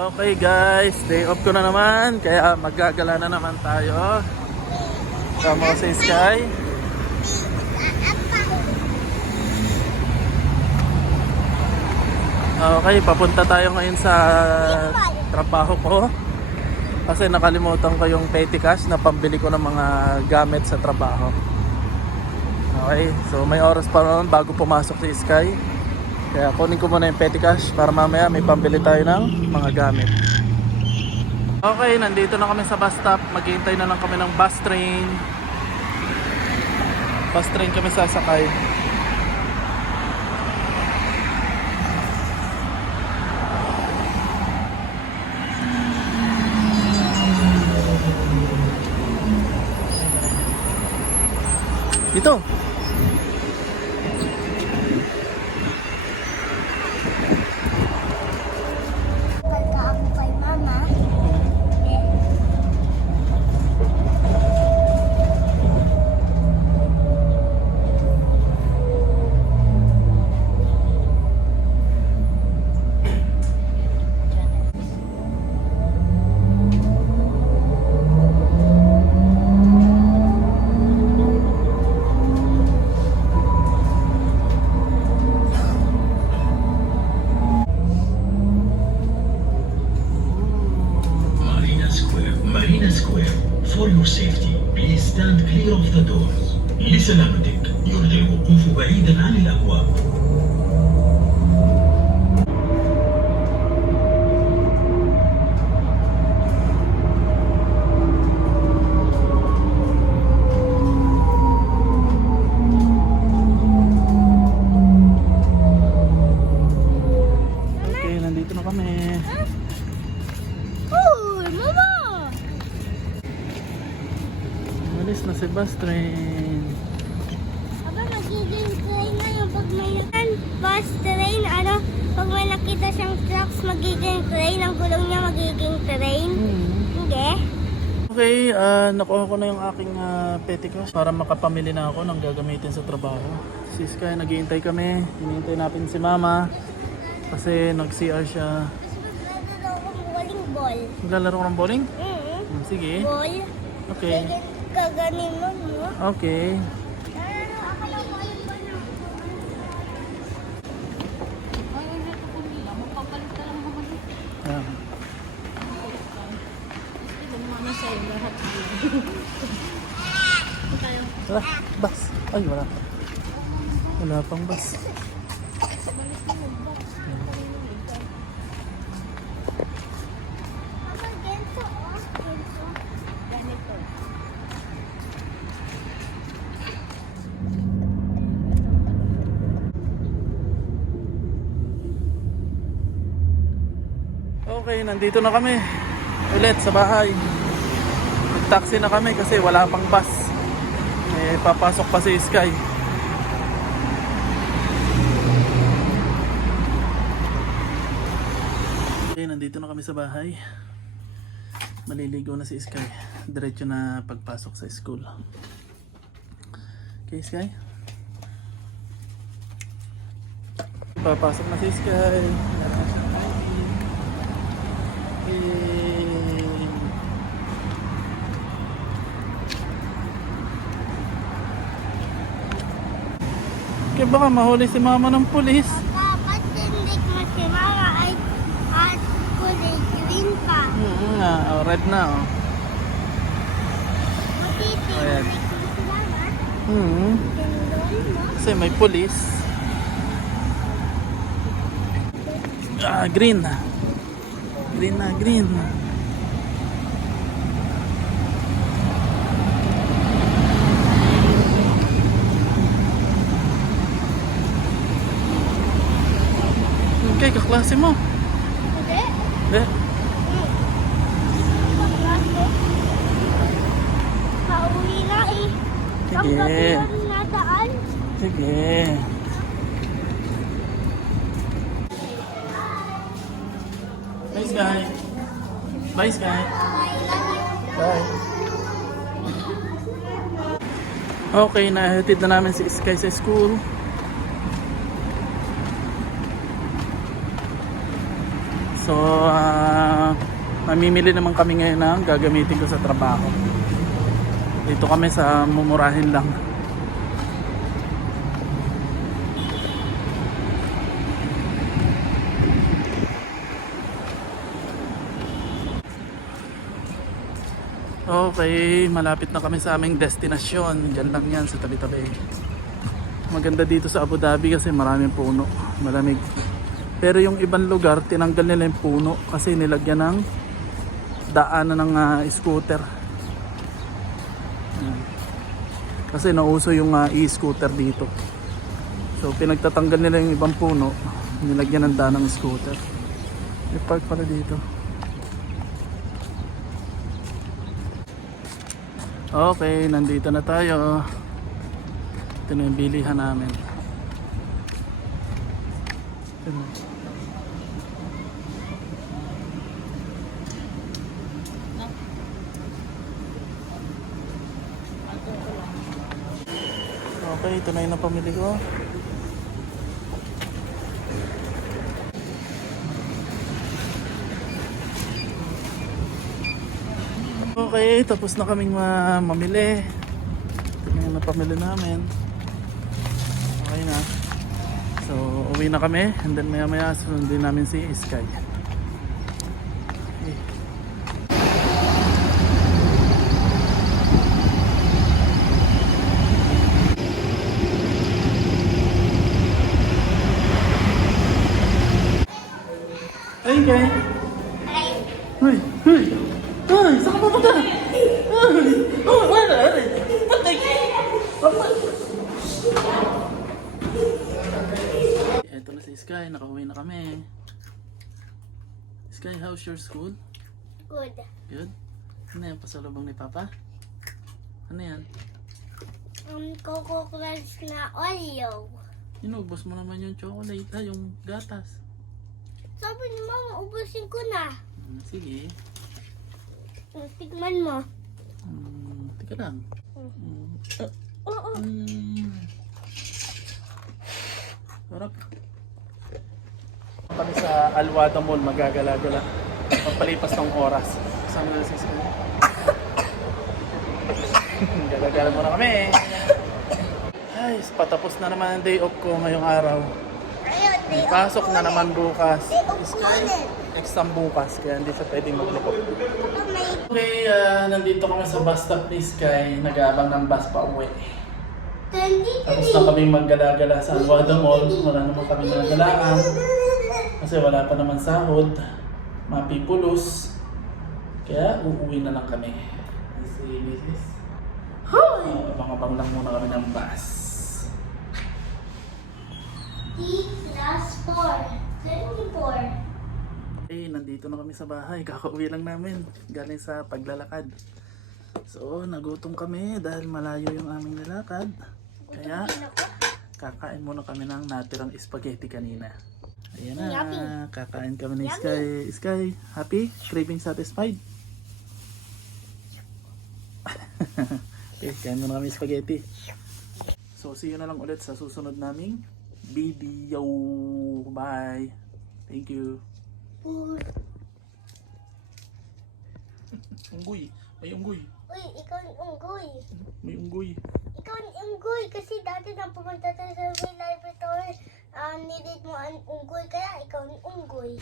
Okay guys, day off ko na naman, kaya maggagala na naman tayo. Tama ko sa Sky. Okay, papunta tayo ngayon sa trabaho ko. Kasi nakalimutan ko yung petty cash na pambili ko ng mga gamit sa trabaho. Okay, so may oras pa naman bago pumasok si Sky. Kaya kunin ko muna yung petty cash para mamaya may pambili tayo ng mga gamit. Okay, nandito na kami sa bus stop. Maghihintay na lang kami ng bus train. Bus train kami sasakay. Dito. Marina Square. For your safety, please stand clear of the doors. لسلامتك يرجى الوقوف بعيدا عن الأبواب. Okay, nandito na kami. Malis na si bus train. Aba, magiging train na yung pag may bus train, pag may nakita siyang trucks, magiging train, ang gulong niya magiging train. Hindi? Okay, nakuha ko na yung aking petty cash para makapamili na ako ng gagamitin sa trabaho. Si Sky, naghihintay kami. Hinihintay natin si Mama kasi nag-CR siya. Naglalaro akong bowling ball. Maglalaro ko ng bowling? Sige. Ball. Okay. Kaganin mo. Okay. Ayan. Wala, bus. Ay, wala. Wala pang bus. Okay, nandito na kami ulit sa bahay. Nag-taxi na kami kasi wala pang bus. Papasok pa si Sky. Okay, nandito na kami sa bahay. Maliligo na si Sky. Diretso na pagpasok sa school. Okay, Sky. Papasok na si Sky. Kaya baka mahuli si Mama ng pulis. Dapat hindi mo si Mama ay at kulay green pa. Red na oh. Ayan. Matitindig mo si Mama. Hmm. Tindol mo. Kasi may pulis. Green. Green na, green. Okay, kaklase mo. Hindi. Eh, Pauwi na eh. Sige. Ang gabi yun nadaan. sige. Bye, Sky. Bye, Sky. Bye. Okay, nahatid na namin si Sky sa school. So, Mamimili naman kami ngayon ng gagamitin ko sa trabaho. Dito kami sa mumurahin lang. Okay, malapit na kami sa aming destinasyon. Diyan lang yan sa tabi-tabi. Maganda dito sa Abu Dhabi kasi maraming puno, malamig. Pero yung ibang lugar, tinanggal nila yung puno kasi nilagyan ng daanan ng scooter. Kasi nauso yung e-scooter dito. So pinagtatanggal nila yung ibang puno, nilagyan ng daan ng scooter. May park pala dito. Okay, nandito na tayo. Ito na yung bilihan namin. Ito na. Okay, ito na yung napamili ko. Okay, tapos na kaming mamili. Ito na yung napamili namin. Okay na. So, uwi na kami. And then maya maya sundin namin si Sky. Okay. Hey, Sky. Hoy, hoy. Hoy, saan ka pupunta? Oh, wala. Patay. Ito na si Sky, nakauwi na kami. Sky, how's your school? Good. Good? Ano yan, pasalubong ni Papa? Ano yan? Coco Crunch na Oreo. Inubos mo naman yung chocolate, yung gatas. Sabi ni Mama, ubusin ko na. Sige. Tikman mo. Teka lang. Oo. Sarap. Kami sa Alwada Mall, magagala-gala. Pagpalipas ng oras. Saan na si Sky? Gala-gala muna kami. Ay, patapos na naman ang day off ko ngayong araw. Ayun, May pasok na naman bukas. Day off Sky, ulit. exam bukas, kaya hindi siya pwedeng maglipot. May Okay, nandito kami sa bus stop ni Sky. Nag-aabang ng bus pa uwi. Tapos na kami maggala-gala sa Alwada Mall. Wala naman kami nagalaan. Kasi wala pa naman sahod. Mapipulos. Kaya uuwi na lang kami. Si Mrs. Hi! Abang-abang lang muna kami ng bus. Last 4. 24. Eh, nandito na kami sa bahay. Kakauwi lang namin. Galing sa paglalakad. So, nagutom kami dahil malayo yung aming nilakad. Kaya, kakain muna kami ng natirang spaghetti kanina. Ayan na, Yummy. kakain kami ni Sky. Sky, happy? Craving satisfied? Okay, kain muna kami spaghetti. So, see you na lang ulit sa susunod naming video. Bye! Thank you. Unggoy. May unggoy. Uy, ikaw ang unggoy. May unggoy. Ikaw ang unggoy kasi dati nang pumunta tayo sa may laboratory, nilid mo ang unggoy kaya ikaw ang unggoy.